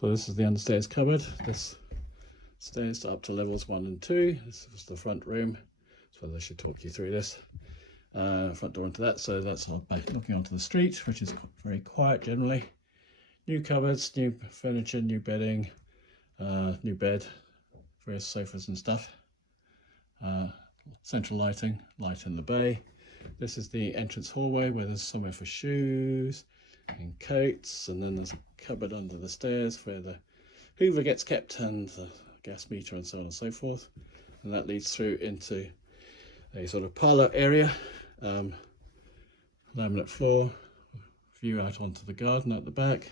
So this is the understairs cupboard. This stairs up to levels 1 and 2. This is the front room. So I should talk you through this. Front door into that. So that's our back looking onto the street, which is very quiet generally. New cupboards, new furniture, new bedding, new bed, various sofas and stuff. Central lighting, light in the bay. This is the entrance hallway where there's somewhere for shoes and coats, and then there's a cupboard under the stairs where the Hoover gets kept and the gas meter and so on and so forth. And that leads through into a sort of parlour area, laminate floor, view out onto the garden at the back,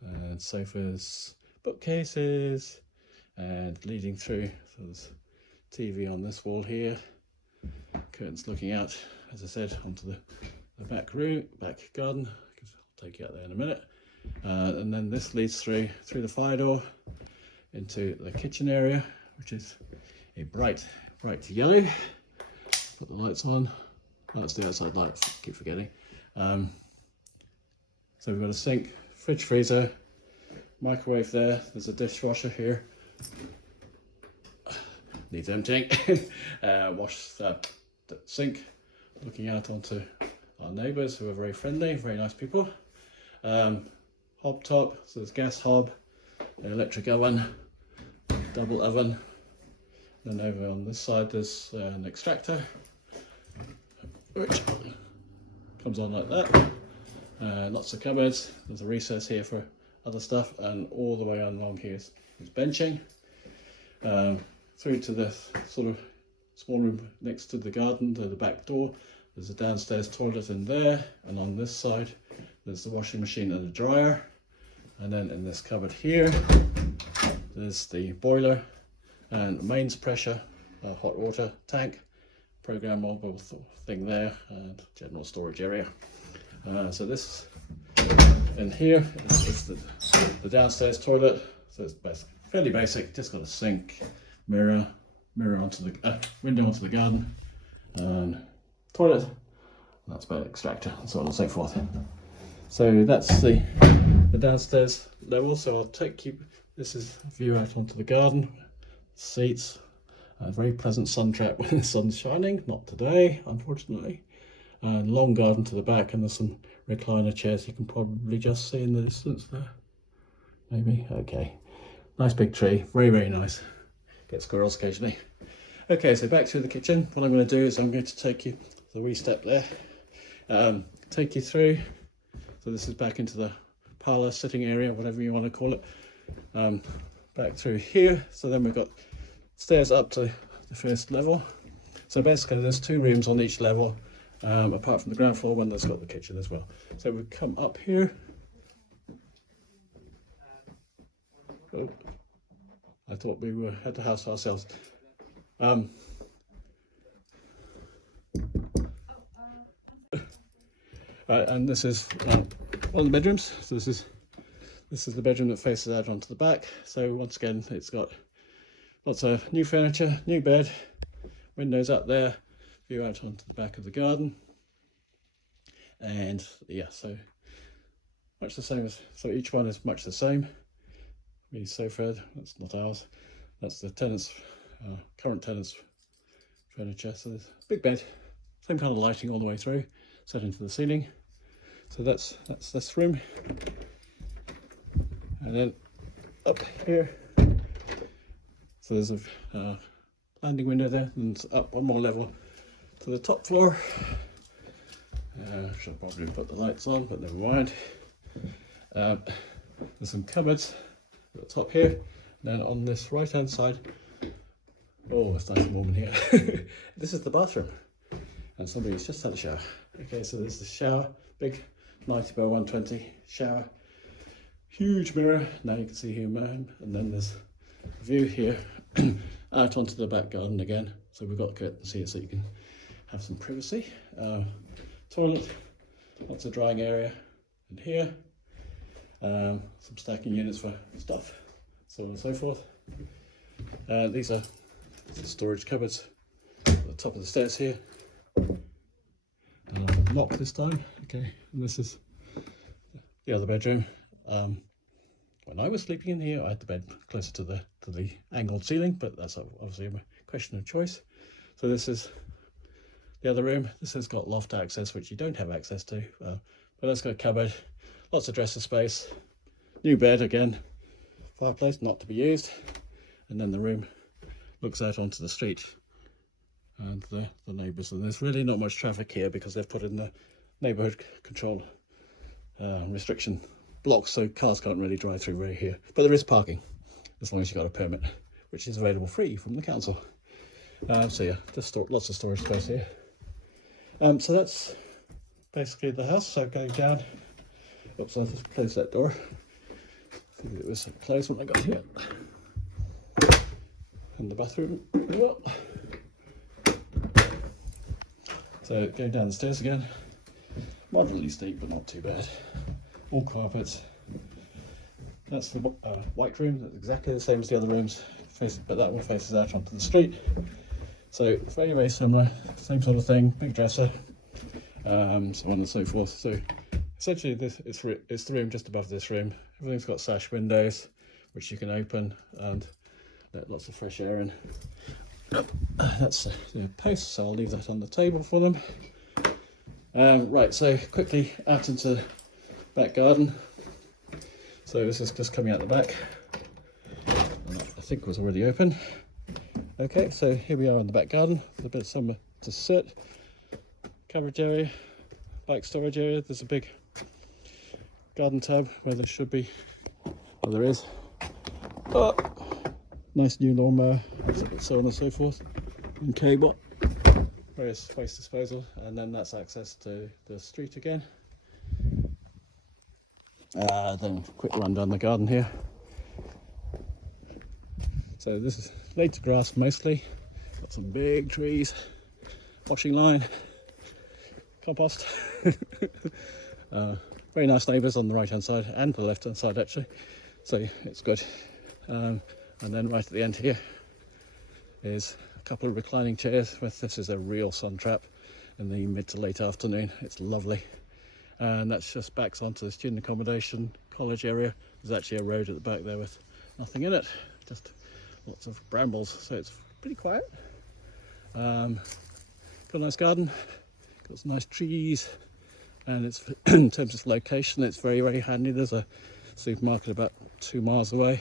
and sofas, bookcases, and leading through. So there's TV on this wall here, curtains looking out, as I said, onto the back room, back garden. I'll take you out there in a minute. And then this leads through the fire door into the kitchen area, which is a bright yellow. Put the lights on. Oh, it's the outside lights, keep forgetting. So we've got a sink, fridge, freezer, microwave there. There's a dishwasher here. Needs emptying. Wash the sink, looking out onto our neighbours who are very friendly, very nice people. Hob top, so there's gas hob, an electric oven, double oven. Then over on this side there's an extractor, which comes on like that. Lots of cupboards. There's a recess here for other stuff, and all the way along here is benching. Through to the sort of small room next to the garden, to the back door. There's a downstairs toilet in there, and on this side there's the washing machine and the dryer. And then in this cupboard here there's the boiler and mains pressure, hot water tank, programmable thing there, and general storage area. So this in here is the downstairs toilet. So it's fairly basic, just got a sink, mirror onto the window onto the garden, and toilet. And that's about extractor, and so on and so forth. So that's the downstairs level. So I'll take you. This is a view out onto the garden. Seats, a very pleasant sun trap when the sun's shining. Not today, unfortunately. And long garden to the back, and there's some recliner chairs you can probably just see in the distance there. Maybe, okay. Nice big tree, very nice. Get squirrels occasionally. Okay, so back to the kitchen. What I'm going to do is I'm going to take you the wee step there, take you through. So this is back into the parlour, sitting area, whatever you want to call it. Back through here. So then we've got stairs up to the first level. So basically there's 2 rooms on each level, apart from the ground floor one that's got the kitchen as well. So we come up here. Oh, I thought we were at the house ourselves. And this is one of the bedrooms. So this is the bedroom that faces out onto the back. So once again, it's got lots of new furniture, new bed, windows up there, view out onto the back of the garden. And yeah, so much the same as, so each one is much the same. The sofa, that's not ours, that's the tenants, current tenants' furniture. So there's a big bed, same kind of lighting all the way through, set into the ceiling. So that's this room. And then up here, so there's a landing window there, and up one more level to the top floor. Should probably put the lights on, but never mind. There's some cupboards at the top here. And then on this right hand side, oh, it's nice and warm in here. This is the bathroom, and somebody's just had a shower. Okay, so there's the shower, big 90 by 120 shower, huge mirror. Now you can see here, man. And then there's a view here out onto the back garden again. So we've got curtains here so you can have some privacy. Toilet, lots of drying area, and here some stacking units for stuff, so on and so forth. These are storage cupboards at the top of the stairs here. Lock this time. Okay, and this is the other bedroom. Quite when I was sleeping in here, I had the bed closer to the angled ceiling, but that's obviously a question of choice. So this is the other room. This has got loft access, which you don't have access to, but that's got a cupboard, lots of dresser space, new bed again, fireplace not to be used, and then the room looks out onto the street and the neighbours. And there's really not much traffic here because they've put in the neighbourhood control restriction blocks, so cars can't really drive through right here. But there is parking as long as you've got a permit, which is available free from the council. So yeah, just lots of storage space here. So that's basically the house. So going down, oops, I'll just close that door. I think it was closed when I got here. And the bathroom as well. So going down the stairs again, moderately steep but not too bad. All carpets. That's the white room. That's exactly the same as the other rooms, but that one faces out onto the street. So very, very similar, same sort of thing. Big dresser, so on and so forth. So essentially, this is the room just above this room. Everything's got sash windows, which you can open and let lots of fresh air in. That's the post, so I'll leave that on the table for them. Right, so quickly out into the back garden. So this is just coming out the back. And that, I think, was already open. Okay, so here we are in the back garden. There's a bit of somewhere to sit. Coverage area, bike storage area. There's a big garden tub where there should be, well, there is. Oh, nice new lawnmower, so on and so forth. And cable, various waste disposal, and then that's access to the street again. Then quick run down the garden here. So this is native grass mostly. Got some big trees, washing line, compost. Very nice neighbours on the right hand side and the left hand side actually. So it's good. And then right at the end here is a couple of reclining chairs. This is a real sun trap in the mid to late afternoon. It's lovely. And that's just backs onto the student accommodation college area. There's actually a road at the back there with nothing in it, just lots of brambles, so it's pretty quiet. Got a nice garden, got some nice trees, and it's in terms of location, it's very, very handy. There's a supermarket about 2 miles away,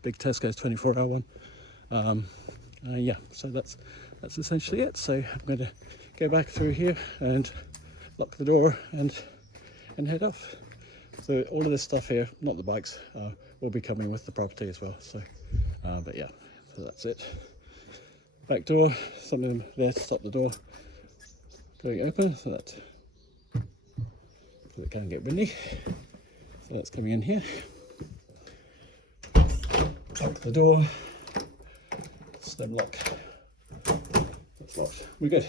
big Tesco's 24-hour one. Yeah, so that's essentially it. So I'm going to go back through here and lock the door and head off. So all of this stuff here, not the bikes, will be coming with the property as well. So, but yeah, so that's it. Back door, something there to stop the door going open, so that because it can get windy. So that's coming in here. Lock the door. Stem lock. That's locked. We're good.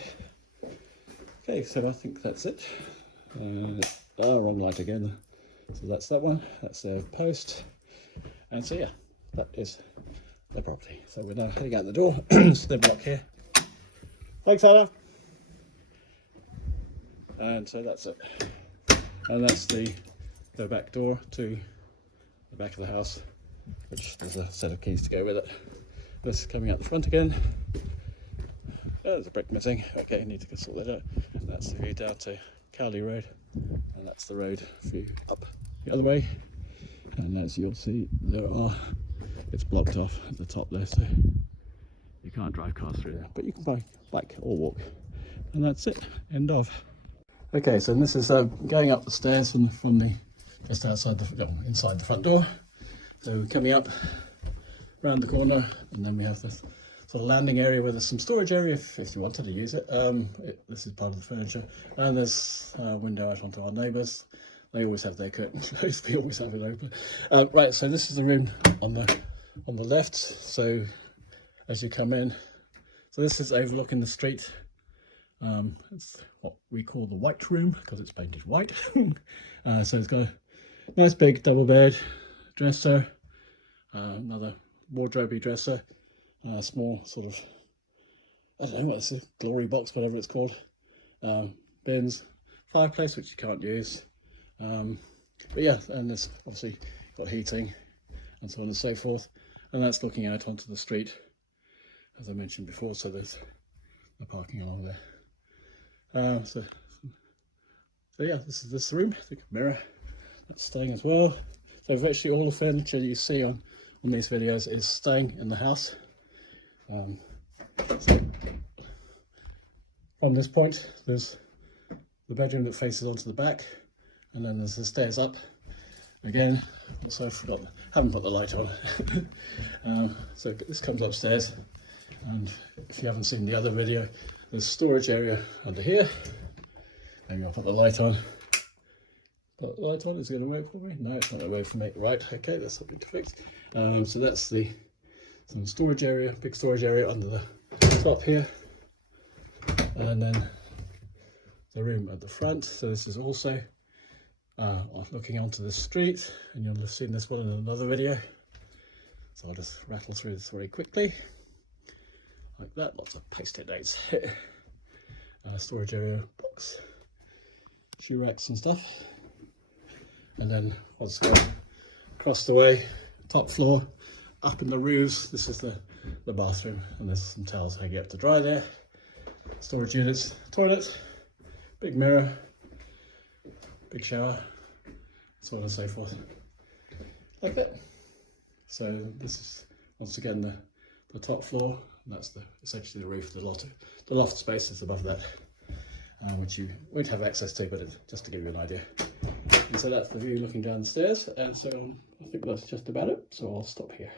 Okay, so I think that's it. Wrong light again. So that's that one. That's a post. And so yeah, that is the property. So we're now heading out the door. Stem lock here. Thanks, Anna. And so that's it. And that's the back door to the back of the house, which there's a set of keys to go with it. This is coming out the front again. There's a brick missing. Okay, need to sort that out. That's the view down to Cowley Road, and that's the road view up the other way. And as you'll see, it's blocked off at the top there, so you can't drive cars through there, but you can bike or walk. And that's it. End of. Okay, so this is going up the stairs from the just outside inside the front door. So we're coming up around the corner, and then we have this sort of landing area where there's some storage area if you wanted to use it. This is part of the furniture, and there's a window out onto our neighbours. They always have their curtains closed. We always have it open. Right, so this is the room on the left. So as you come in, so this is overlooking the street. It's what we call the white room because it's painted white. So it's got a nice big double bed, dresser, another wardrobe dresser, small sort of, I don't know what this is, glory box, whatever it's called, bins, fireplace which you can't use, but yeah, and there's obviously got heating, and so on and so forth. And that's looking out onto the street, as I mentioned before. So there's the parking along there. So yeah, this is the room. The mirror that's staying as well. So virtually all the furniture you see on these videos is staying in the house. So from this point, there's the bedroom that faces onto the back, and then there's the stairs up. Again, also haven't put the light on. So this comes upstairs, and if you haven't seen the other video, there's storage area under here. Maybe I'll put the light on. Put the light on, is it going to work for me? No, it's not going to work for me. Right, okay, that's something to fix. So that's some storage area, big storage area under the top here. And then the room at the front. So this is also looking onto the street, and you'll have seen this one in another video. So I'll just rattle through this very quickly. Like that, lots of post-it notes. Storage area, books, shoe racks and stuff. And then once again, across the way, top floor, up in the roofs, this is the bathroom, and there's some towels hanging up to dry there. Storage units, toilet, big mirror, big shower, so on and so forth. Like that. So this is once again the top floor, and that's essentially the roof. The loft space is above that, which you won't have access to, but just to give you an idea. And so that's the view looking down the stairs, and so I think that's just about it, so I'll stop here.